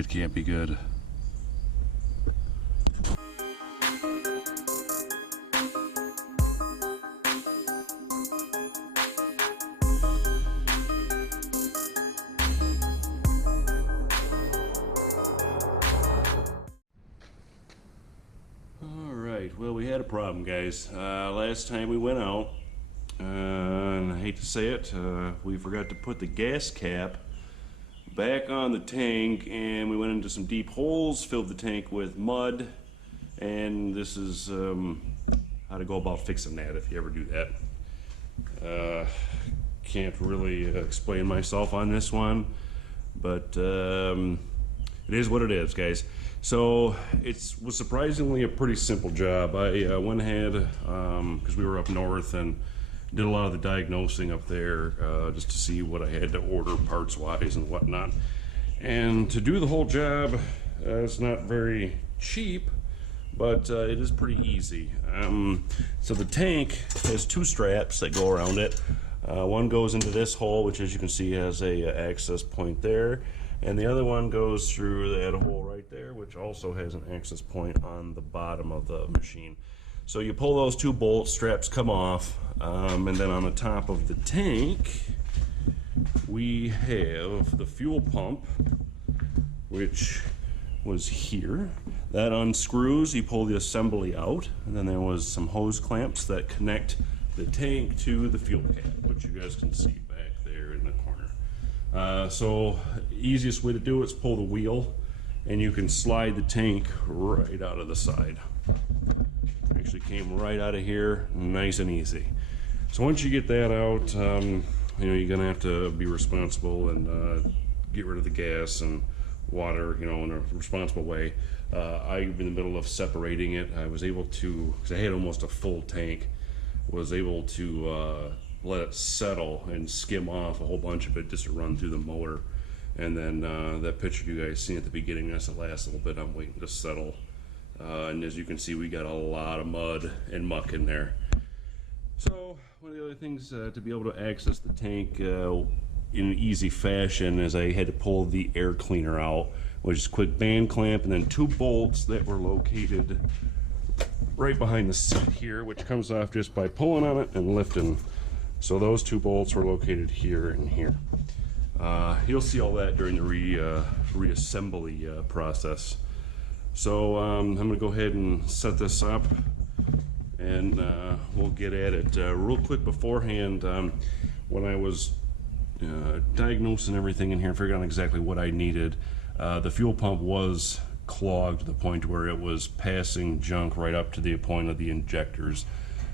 That can't be good. Alright, well, we had a problem, guys. Last time we went out, and I hate to say it, we forgot to put the gas cap back on the tank, and we went into some deep holes, filled the tank with mud, and this is how to go about fixing that if you ever do that. Can't really explain myself on this one, but it is what it is, guys. So it was surprisingly a pretty simple job. I went ahead, because we were up north, and did a lot of the diagnosing up there just to see what I had to order parts wise and whatnot. And to do the whole job, it's not very cheap, but it is pretty easy. So the tank has two straps that go around it. One goes into this hole, which as you can see has a access point there, and the other one goes through that hole right there, which also has an access point on the bottom of the machine. So you pull those two bolts, straps come off, and then on the top of the tank we have the fuel pump, which was here. That unscrews, you pull the assembly out, and then there was some hose clamps that connect the tank to the fuel cap, which you guys can see back there in the corner. So easiest way to do it is pull the wheel, and you can slide the tank right out of the side. Actually came right out of here, nice and easy. So once you get that out, you know, you're gonna have to be responsible and get rid of the gas and water, you know, in a responsible way. I'm in the middle of separating it. I was able to, because I had almost a full tank, was able to let it settle and skim off a whole bunch of it just to run through the motor. And then that picture you guys seen at the beginning, that's the last little bit I'm waiting to settle. And as you can see, we got a lot of mud and muck in there. So one of the other things to be able to access the tank in an easy fashion is I had to pull the air cleaner out, which is a quick band clamp, and then two bolts that were located right behind the seat here, which comes off just by pulling on it and lifting. So those two bolts were located here and here. You'll see all that during the reassembly process. So I'm going to go ahead and set this up, and we'll get at it. Real quick beforehand, when I was diagnosing everything in here, figuring out exactly what I needed, the fuel pump was clogged to the point where it was passing junk right up to the point of the injectors.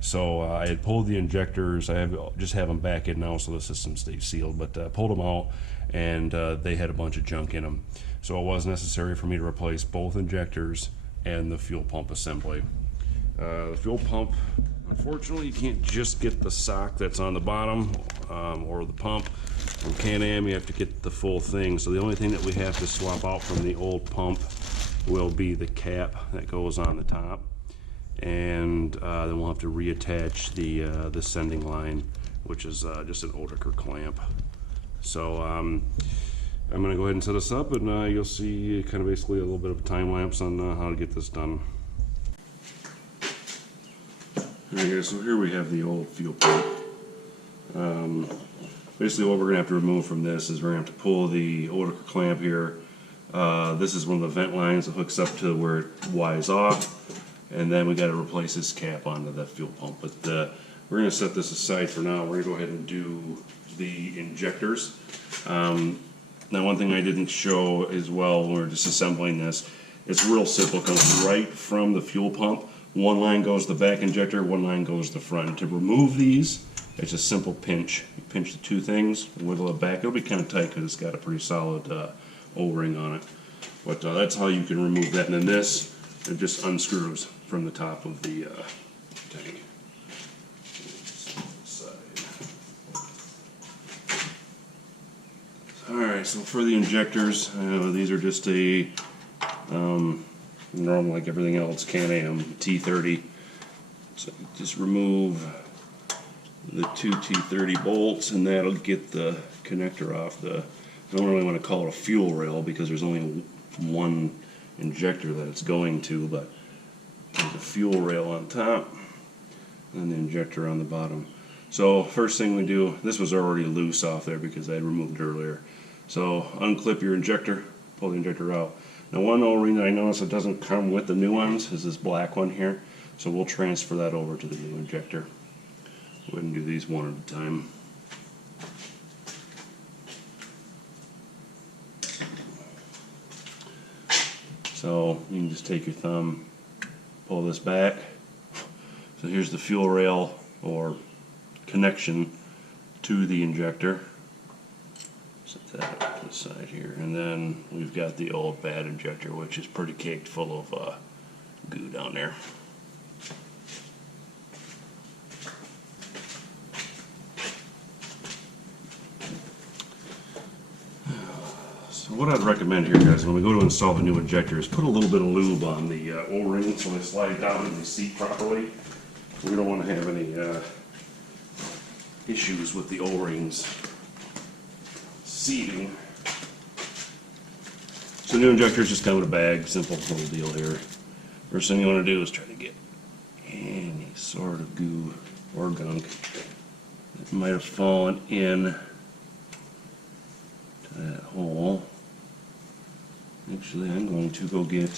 So I had pulled the injectors. I just have them back in now so the system stays sealed, but pulled them out, and they had a bunch of junk in them. So it was necessary for me to replace both injectors and the fuel pump assembly. The fuel pump, unfortunately, you can't just get the sock that's on the bottom or the pump. From Can-Am, you have to get the full thing. So the only thing that we have to swap out from the old pump will be the cap that goes on the top. And then we'll have to reattach the sending line, which is just an Oetiker clamp. So I'm going to go ahead and set this up, and you'll see kind of basically a little bit of a time lapse on how to get this done. Alright, so here we have the old fuel pump. Basically what we're going to have to remove from this is we're going to have to pull the Oetiker clamp here. This is one of the vent lines that hooks up to where it wires off, and then we got to replace this cap onto the fuel pump. But we're going to set this aside for now. We're going to go ahead and do the injectors. Now one thing I didn't show as well when we were disassembling this, it's real simple. It comes right from the fuel pump. One line goes to the back injector, one line goes to the front. To remove these, it's a simple pinch. You pinch the two things, wiggle it back. It'll be kind of tight because it's got a pretty solid O-ring on it. But that's how you can remove that. And then this, it just unscrews from the top of the tank. Alright, so for the injectors, these are just a normal, like everything else, Can-Am T30. So just remove the two T30 bolts, and that'll get the connector off the, I don't really want to call it a fuel rail because there's only one injector that it's going to, but there's a fuel rail on top and the injector on the bottom. So first thing we do, this was already loose off there because I had removed it earlier. So unclip your injector, pull the injector out. Now one O-ring that I noticed that doesn't come with the new ones is this black one here. So we'll transfer that over to the new injector. Go ahead and do these one at a time. So you can just take your thumb, pull this back. So here's the fuel rail or connection to the injector. Set that up to the side here. And then we've got the old bad injector, which is pretty caked full of goo down there. So what I'd recommend here, guys, when we go to install the new injector is put a little bit of lube on the O-ring so they slide down and they seat properly. We don't want to have any issues with the O-rings seating. So new injectors just come in a bag, simple little deal here. First thing you want to do is try to get any sort of goo or gunk that might have fallen in to that hole. Actually, I'm going to go get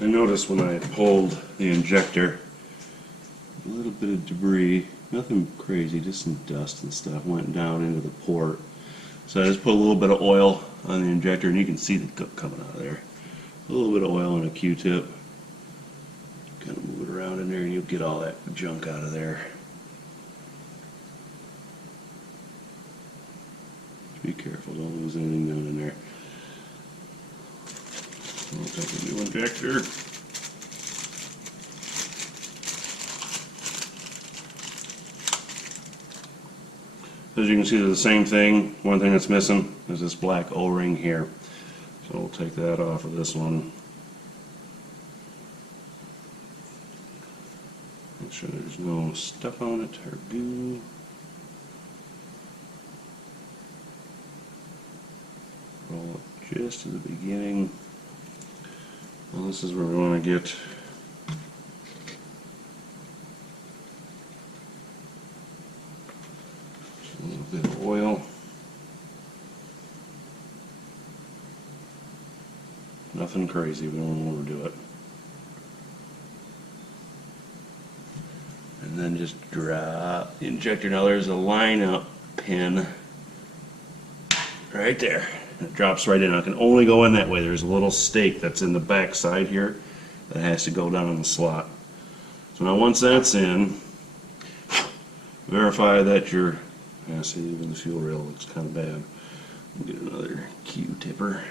I noticed when I pulled the injector, a little bit of debris, nothing crazy, just some dust and stuff went down into the port. So I just put a little bit of oil on the injector and you can see the gook coming out of there. A little bit of oil and a Q-tip. Kind of move it around in there and you'll get all that junk out of there. Just be careful, don't lose anything down in there. We'll take the new injector. As you can see, they're the same thing. One thing that's missing is this black O-ring here. So we'll take that off of this one. Make sure there's no stuff on it or goo. Roll it just to the beginning. Well, this is where we want to get a little bit of oil. Nothing crazy, we don't overdo it. And then just drop the injector. Now there's a line-up pin right there. It drops right in. I can only go in that way. There's a little stake that's in the back side here that has to go down in the slot. So now once that's in, verify that your, see, even the fuel rail looks kind of bad. Get another Q-tipper.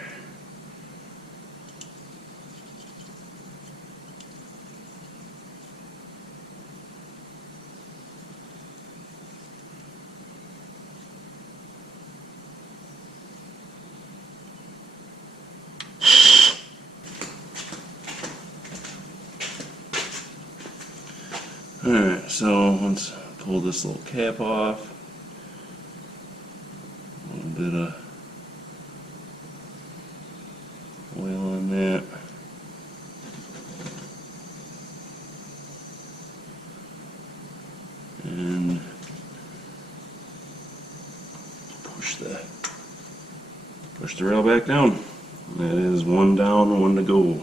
Alright, so let's pull this little cap off. A little bit of oil on that. And push the rail back down. That is one down, one to go.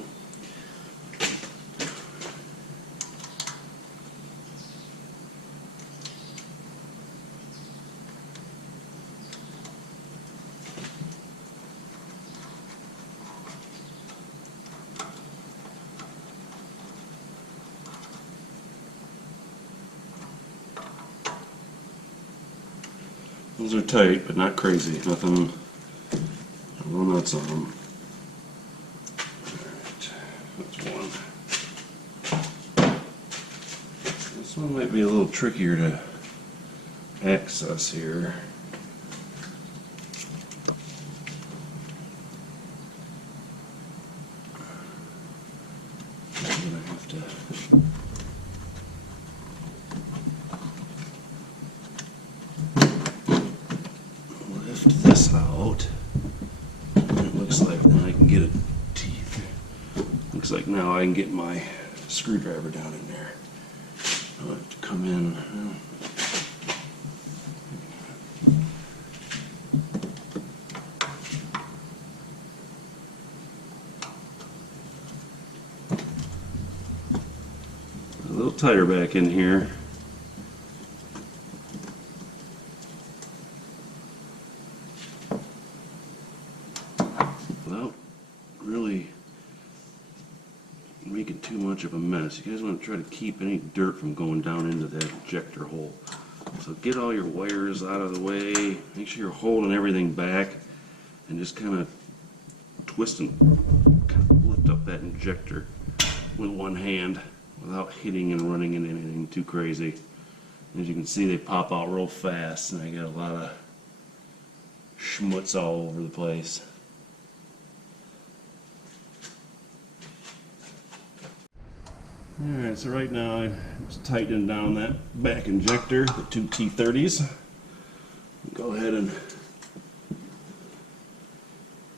Those are tight, but not crazy. Nothing, no nuts on them. Alright, that's one. This one might be a little trickier to access here. I'm gonna have to lift this out. It looks like then I can get a teeth. Looks like now I can get my screwdriver down in there. I'll have to come in. A little tighter back in here. Without really making too much of a mess. You guys want to try to keep any dirt from going down into that injector hole. So get all your wires out of the way. Make sure you're holding everything back and just kind of twist and kind of lift up that injector with one hand without hitting and running into anything too crazy. As you can see, they pop out real fast and I got a lot of schmutz all over the place. Alright, so right now I'm just tightening down that back injector, the two T30s. Go ahead and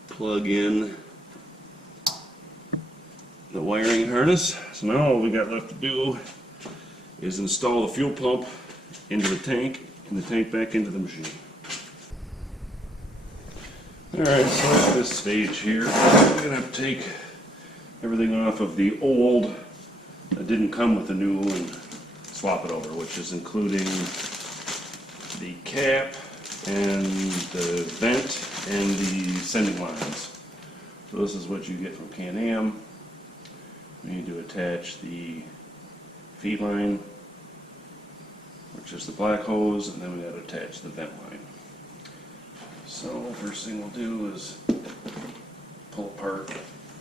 plug in the wiring harness. So now all we got left to do is install the fuel pump into the tank and the tank back into the machine. Alright, so at this stage here, we're going to have to take everything off of the old that didn't come with the new and swap it over, which is including the cap and the vent and the sending lines. So this is what you get from Can-Am. We need to attach the feed line, which is the black hose, and then we got to attach the vent line. So first thing we'll do is pull apart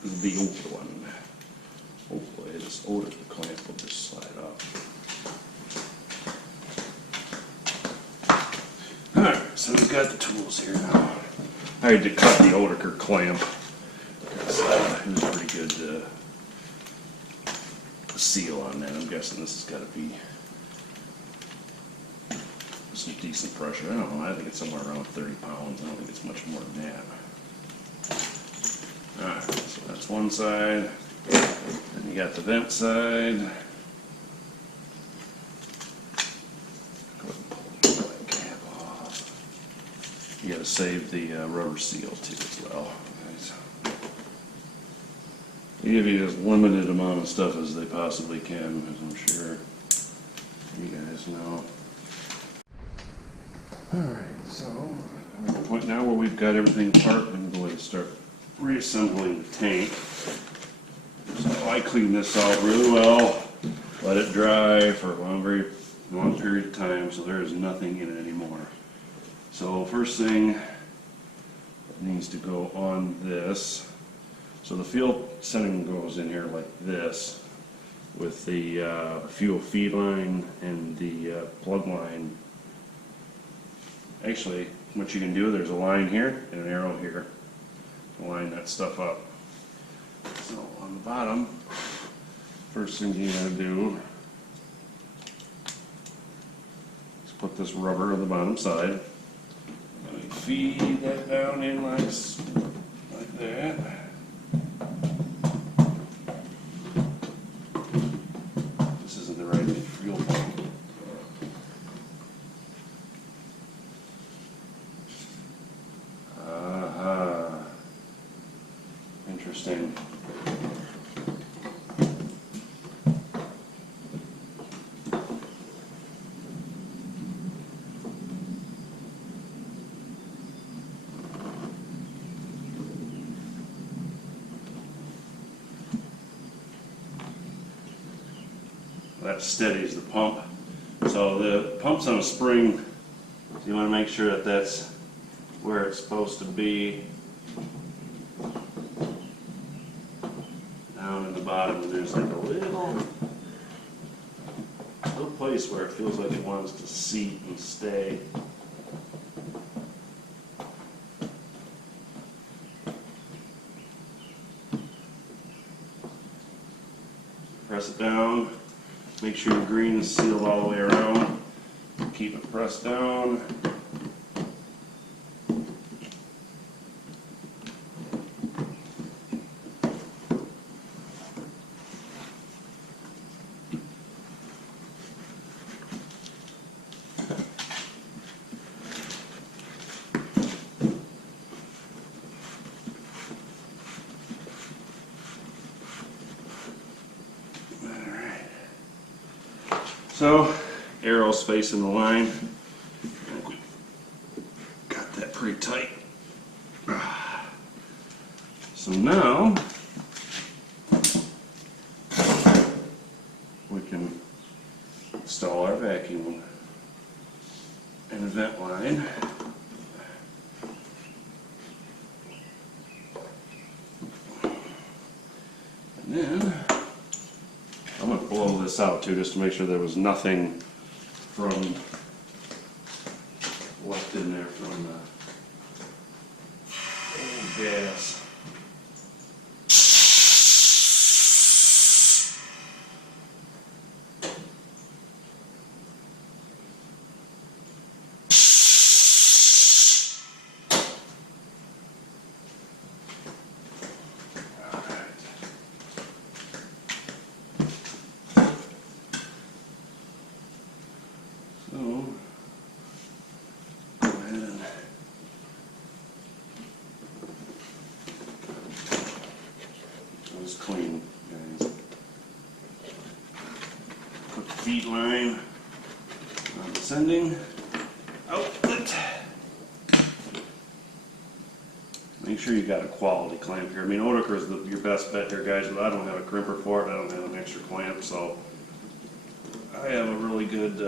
the old one. Hopefully this older clamp will just slide off. Alright, so we've got the tools here now. I had to cut the Odeker clamp because it was pretty good seal on that. I'm guessing this has got to be some decent pressure. I don't know, I think it's somewhere around 30 pounds. I don't think it's much more than that. Alright, so that's one side. Then you got the vent side. Go ahead and pull that cap off. You got to save the rubber seal too as well. They give you as limited amount of stuff as they possibly can, as I'm sure you guys know. Alright, so we're at the point now where we've got everything apart, we can go ahead and start reassembling the tank. So I clean this out really well, let it dry for a very long period of time so there is nothing in it anymore. So first thing that needs to go on this. So the fuel sending goes in here like this with the fuel feed line and the plug line. Actually, what you can do, there's a line here and an arrow here to line that stuff up. So on the bottom, first thing you gotta do is put this rubber on the bottom side. And we feed that down in like that. This isn't the right fuel pump. Interesting. That steadies the pump. So the pump's on a spring, so you want to make sure that that's where it's supposed to be. Down in the bottom, and there's like a little place place where it feels like it wants to seat and stay. Press it down. Make sure your green is sealed all the way around. Keep it pressed down. So, arrow's facing the line. I think we got that pretty tight. So now, we can install our vacuum and vent line. And then, I'm going to blow this out too, just to make sure there was nothing from left in there from the old gas. So, go ahead and just clean, guys. Put the feed line on the sending outlet. Make sure you got a quality clamp here. I mean, Oetiker is your best bet here, guys, but I don't have a crimper for it. I don't have an extra clamp, so I have a really good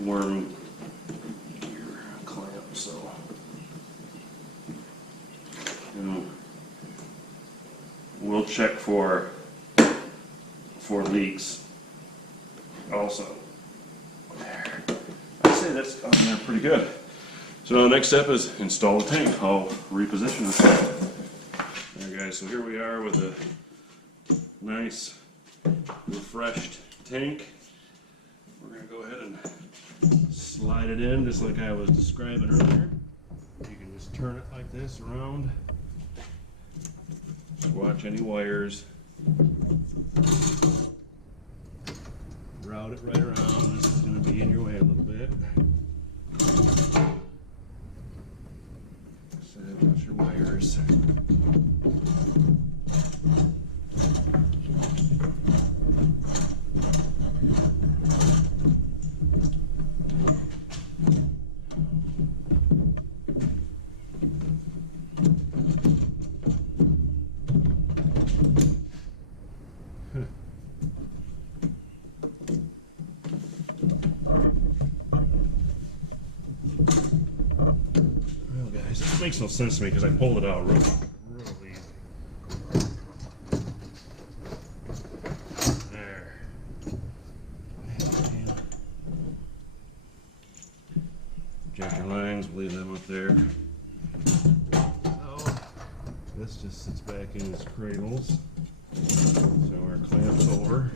worm gear clamp, so we'll check for leaks also. There. I'd say that's on there pretty good. So the next step is install the tank. I'll reposition this. There, guys. So here we are with a nice refreshed tank. We're going to go ahead and slide it in just like I was describing earlier. You can just turn it like this around. Just watch any wires. Route it right around. This is going to be in your way a little bit. So watch your wires. This makes no sense to me because I pulled it out real easy. There. Injector lines, we'll leave them up there. So, this just sits back in its cradles. So our clamp's over.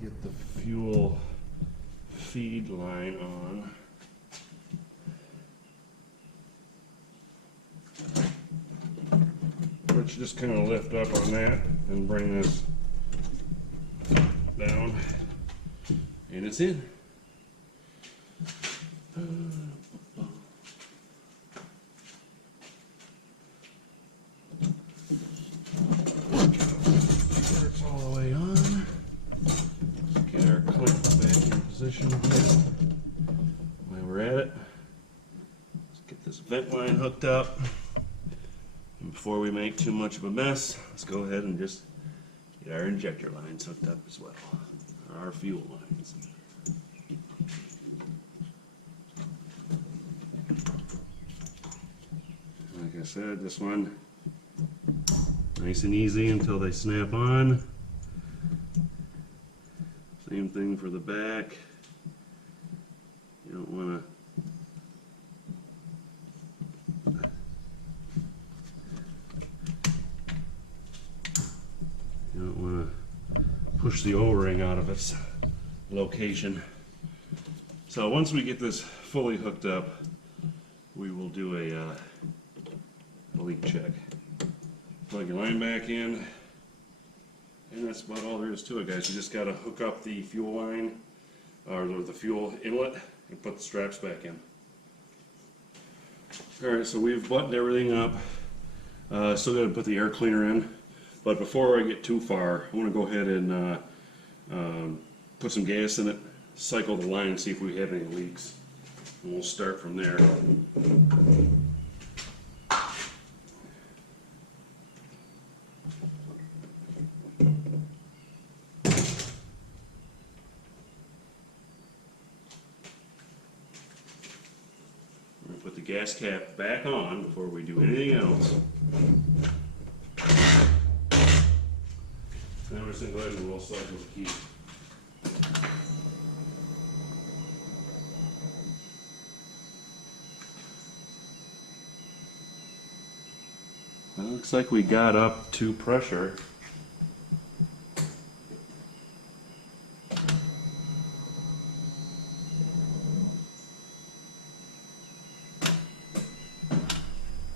Get the fuel feed line on. Let's just kind of lift up on that and bring this down, and it's in. It's all the way on. vent line hooked up. And before we make too much of a mess, let's go ahead and just get our injector lines hooked up as well. Our fuel lines. Like I said, this one nice and easy until they snap on. Same thing for the back. You don't want to push the O-ring out of its location. So once we get this fully hooked up, we will do a leak check. Plug your line back in, and that's about all there is to it, guys. You just got to hook up the fuel line or the fuel inlet and put the straps back in. Alright, so we've buttoned everything up. Still got to put the air cleaner in, but before I get too far, I want to go ahead and put some gas in it, cycle the line and see if we have any leaks, and we'll start from there. Put the gas cap back on before we do anything else. Now we're just going to go ahead and roll cycle the key. Well, it looks like we got up to pressure.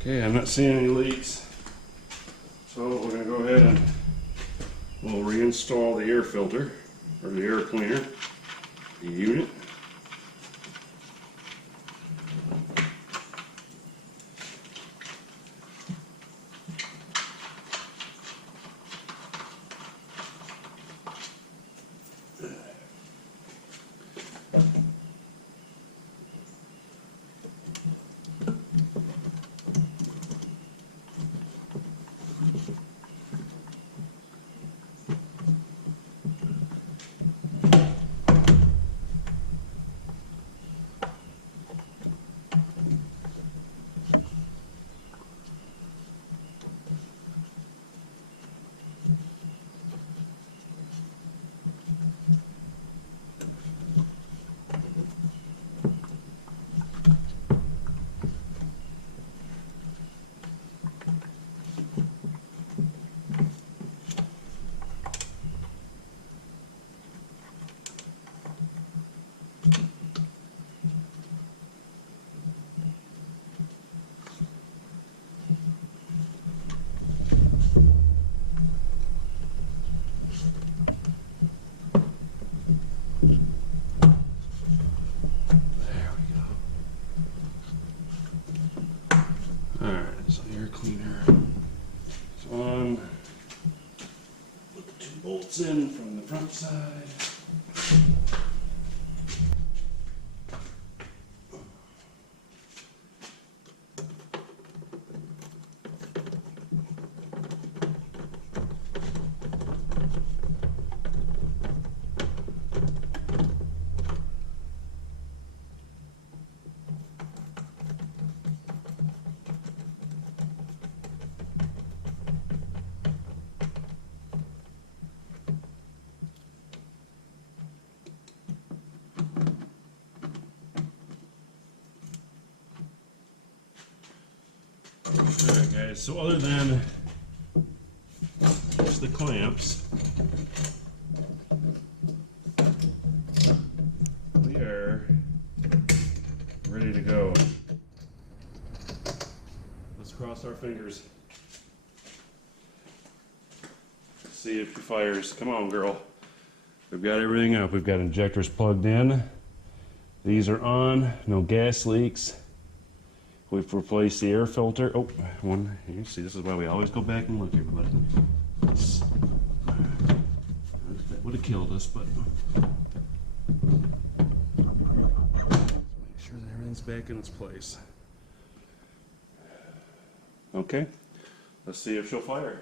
Okay, I'm not seeing any leaks, so we're going to go ahead and we'll reinstall the air filter, or the air cleaner, the unit. In from the front side. Alright guys, so other than just the clamps, we are ready to go. Let's cross our fingers. See if it fires. Come on, girl. We've got everything up. We've got injectors plugged in. These are on, no gas leaks. We've replaced the air filter. Oh, one. You see, this is why we always go back and look, everybody. That would have killed us, but make sure that everything's back in its place. Okay. Let's see if she'll fire.